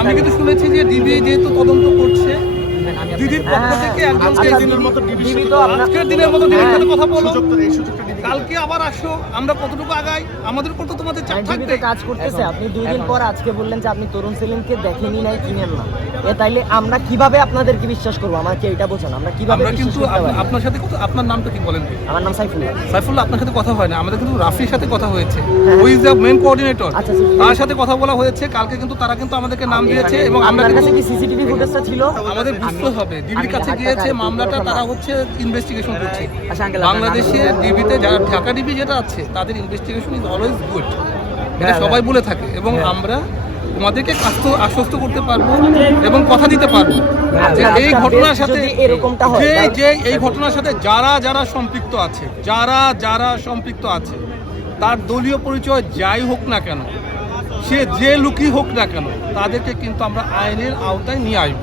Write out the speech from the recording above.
আমি কিন্তু শুনেছি যে ডিবি যেহেতু তদন্ত করছে, দিদির পক্ষ থেকে একজনকে আজকের দিনের মতো ডিবির সাথে কথা বলো, কালকে আবার আসো, আমরা কতটুকু আগাই, আমাদের উপর তো তোমাদের চাপ থাকবে। কাজ করতেছে। আপনি 2 দিন পর আজকে বললেন যে আপনি তরুণ সেলিমকে দেখেনি নাই, চিনেন না। তাইলে আমরা কিভাবে আপনাদেরকে বিশ্বাস করবো? আমাকে এটা বোঝান, আমরা কিভাবে আমরা কিন্তু আপনার সাথে কথা, আপনার নামটা কি বলেন? আমার নাম সাইফুল্লাহ। সাইফুল্লাহ, আপনার সাথে কথা হয় না, আমাদের কিন্তু রাফির সাথে কথা হয়েছে, we is the main coordinator, তার সাথে কথা বলা হয়েছে কালকে, কিন্তু তারা কিন্তু আমাদেরকে নাম দিয়েছে এবং আমরা কাছে কি সিসিটিভি ফুটেজটা ছিল? আমাদের বুঝতে হবে, ডিবির কাছে গিয়েছে মামলাটা, তারা হচ্ছে ইনভেস্টিগেশন করছে। বাংলাদেশে ডিবিতে যারা ঢাকা ডিবি যেটা আছে তাদের ইনভেস্টিগেশন ইজ অলওয়েজ গুড, এটা সবাই বলে থাকে, এবং আমরা তোমাদেরকে আশ্বস্ত করতে পারবো এবং কথা দিতে পারবো যে এই ঘটনার সাথে এই ঘটনার সাথে যারা সম্পৃক্ত আছে তার দলীয় পরিচয় যাই হোক না কেন, সে যে লুকই হোক না কেন, তাদেরকে কিন্তু আমরা আইনের আওতায় নিয়ে আসবো।